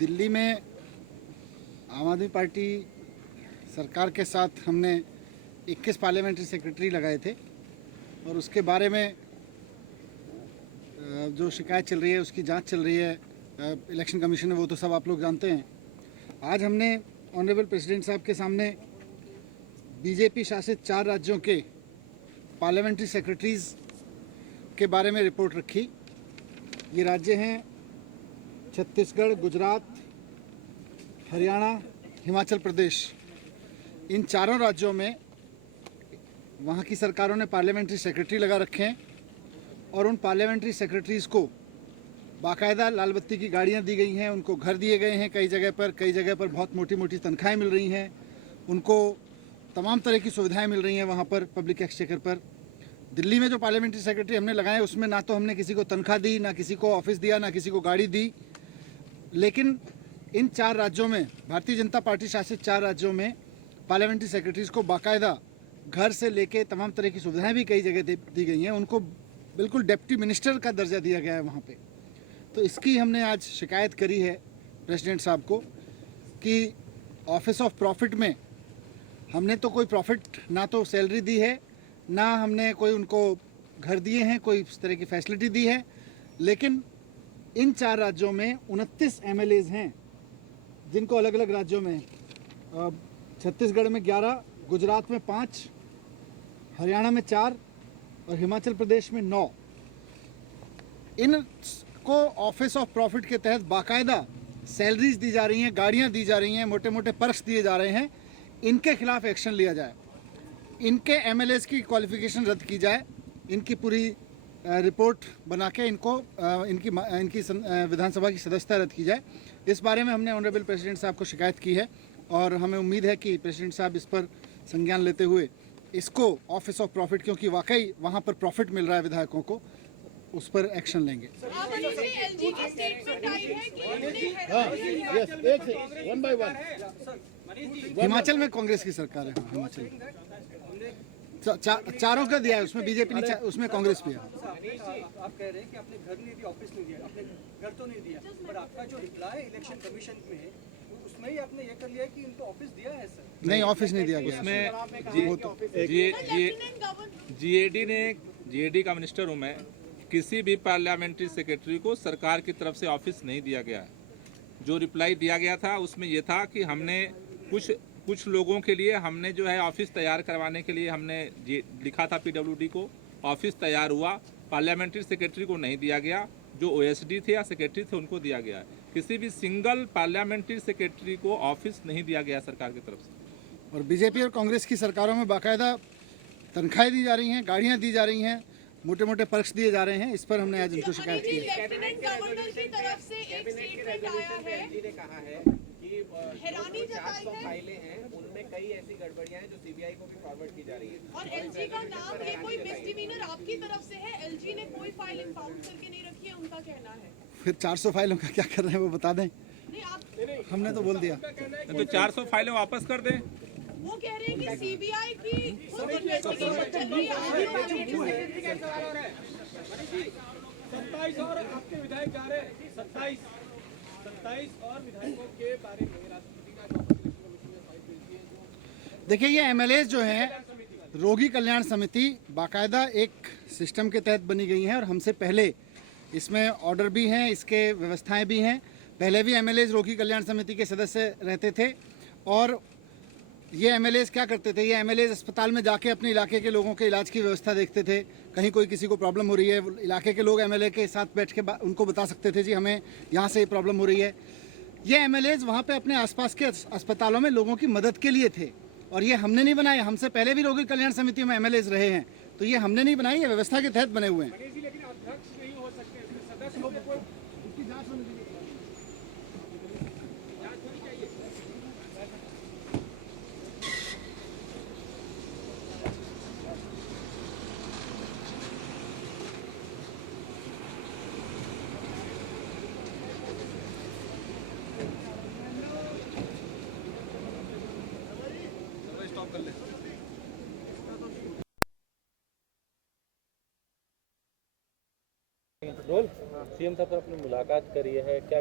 दिल्ली में आम आदमी पार्टी सरकार के साथ हमने 21 पार्लियामेंट्री सेक्रेटरी लगाए थे और उसके बारे में जो शिकायत चल रही है उसकी जांच चल रही है इलेक्शन कमीशन में, वो तो सब आप लोग जानते हैं। आज हमने ऑनरेबल प्रेसिडेंट साहब के सामने बीजेपी शासित 4 राज्यों के पार्लियामेंट्री सेक्रेटरीज़ के बारे में रिपोर्ट रखी। ये राज्य हैं छत्तीसगढ़, गुजरात, हरियाणा, हिमाचल प्रदेश। इन चारों राज्यों में वहाँ की सरकारों ने पार्लियामेंट्री सेक्रेटरी लगा रखे हैं और उन पार्लियामेंट्री सेक्रेटरीज़ को बाकायदा लाल बत्ती की गाड़ियाँ दी गई हैं, उनको घर दिए गए हैं। कई जगह पर बहुत मोटी मोटी तनख्वाहें मिल रही हैं, उनको तमाम तरह की सुविधाएं मिल रही हैं वहाँ पर पब्लिक एक्सचेकर पर। दिल्ली में जो पार्लियामेंट्री सेक्रेटरी हमने लगाए उसमें ना तो हमने किसी को तनख्वाह दी, ना किसी को ऑफिस दिया, ना किसी को गाड़ी दी। लेकिन इन 4 राज्यों में, भारतीय जनता पार्टी शासित 4 राज्यों में पार्लियामेंट्री सेक्रेटरीज़ को बाकायदा घर से लेके तमाम तरह की सुविधाएं भी कई जगह दी गई हैं। उनको बिल्कुल डिप्टी मिनिस्टर का दर्जा दिया गया है वहाँ पे। तो इसकी हमने आज शिकायत करी है प्रेसिडेंट साहब को कि ऑफिस ऑफ प्रॉफिट में हमने तो कोई प्रॉफिट ना तो सैलरी दी है, ना हमने कोई उनको घर दिए हैं, कोई इस तरह की फैसिलिटी दी है। लेकिन इन 4 राज्यों में 29 MLAs हैं जिनको अलग अलग राज्यों में, छत्तीसगढ़ में 11, गुजरात में 5, हरियाणा में 4 और हिमाचल प्रदेश में 9। इनको ऑफिस ऑफ प्रॉफिट के तहत बाकायदा सैलरीज दी जा रही हैं, गाड़ियां दी जा रही हैं, मोटे मोटे पर्क्स दिए जा रहे हैं। इनके खिलाफ एक्शन लिया जाए, इनके MLAs की क्वालिफिकेशन रद्द की जाए, इनकी पूरी रिपोर्ट बना के इनको इनकी विधानसभा की सदस्यता रद्द की जाए। इस बारे में हमने ऑनरेबल प्रेसिडेंट साहब को शिकायत की है और हमें उम्मीद है कि प्रेसिडेंट साहब इस पर संज्ञान लेते हुए इसको ऑफिस ऑफ प्रॉफिट, क्योंकि वाकई वहाँ पर प्रॉफिट मिल रहा है विधायकों को, उस पर एक्शन लेंगे। हिमाचल में कांग्रेस की सरकार है। हिमाचल चारों का दिया है, उसमें बीजेपी ने, उसमें कांग्रेस भी है। आप कह रहे हैं कि आपने घर नहीं दिया, ऑफिस नहीं दिया, आपने घर तो नहीं दिया, पर आपका जो रिप्लाई इलेक्शन कमीशन में उसमें ही आपने ये कर लिया कि इनको ऑफिस दिया है। सर नहीं, ऑफिस नहीं दिया गया। उसमें GAD का मिनिस्टर हूँ मैं। किसी भी पार्लियामेंट्री सेक्रेटरी को सरकार की तरफ से ऑफिस नहीं दिया गया। जो रिप्लाई दिया गया था उसमें यह था कि हमने कुछ लोगों के लिए हमने जो है ऑफिस तैयार करवाने के लिए हमने लिखा था PWD को, ऑफिस तैयार हुआ, पार्लियामेंट्री सेक्रेटरी को नहीं दिया गया। जो OSD थे या सेक्रेटरी थे उनको दिया गया। किसी भी सिंगल पार्लियामेंट्री सेक्रेटरी को ऑफिस नहीं दिया गया सरकार की तरफ से। और बीजेपी और कांग्रेस की सरकारों में बाकायदा तनख्वाहें दी जा रही हैं, गाड़ियां दी जा रही हैं, मोटे मोटे पर्क्स दिए जा रहे हैं। इस पर हमने आज उनको शिकायत की है। लेफ्टिनेंट गवर्नर की तरफ से एक स्टेटमेंट आया है ने कहा है कि हैरानी जताई है, फाइलें हैं उनमें कई ऐसी गड़बड़ियां हैं जो CBI को भी फॉरवर्ड की जा रही है और LG का नाम, ये कोई मिसडिमीनर आपकी तरफ से है। LG ने कोई फाइल इम्पाउंड करके नहीं रखी है, उनका कहना है। फिर 400 फाइलों का क्या कर रहे हैं वो बता दें। नहीं, आप हमने तो बोल दिया तो 400 फाइलें वापस कर दें। वो कह रहे हैं कि CBI की खुद इन्वेस्टिगेशन चल रही है। 27 और आपके विधायक जा रहे हैं, 27 और विधायकों के बारे में राष्ट्रपति का देखिए, ये MLAs जो हैं, रोगी कल्याण समिति बाकायदा एक सिस्टम के तहत बनी गई हैं और हमसे पहले इसमें ऑर्डर भी हैं, इसके व्यवस्थाएं भी हैं। पहले भी MLAs रोगी कल्याण समिति के सदस्य रहते थे और ये MLAs क्या करते थे, ये MLAs अस्पताल में जाके अपने इलाके के लोगों के इलाज की व्यवस्था देखते थे। कहीं कोई किसी को प्रॉब्लम हो रही है, इलाके के लोग MLA के साथ बैठ के उनको बता सकते थे जी हमें यहाँ से ये प्रॉब्लम हो रही है। ये MLAs वहाँ पे अपने आसपास के अस्पतालों में लोगों की मदद के लिए थे और ये हमने नहीं बनाए। हमसे पहले भी रोगी कल्याण समिति में MLAs रहे हैं, तो ये हमने नहीं बनाई, ये व्यवस्था के तहत बने हुए हैं। लेकिन अध्यक्ष नहीं हो सकते, सदस्य होने कोई उसकी जांच होनी चाहिए। रोल CM साहब से आपने मुलाकात करी है, क्या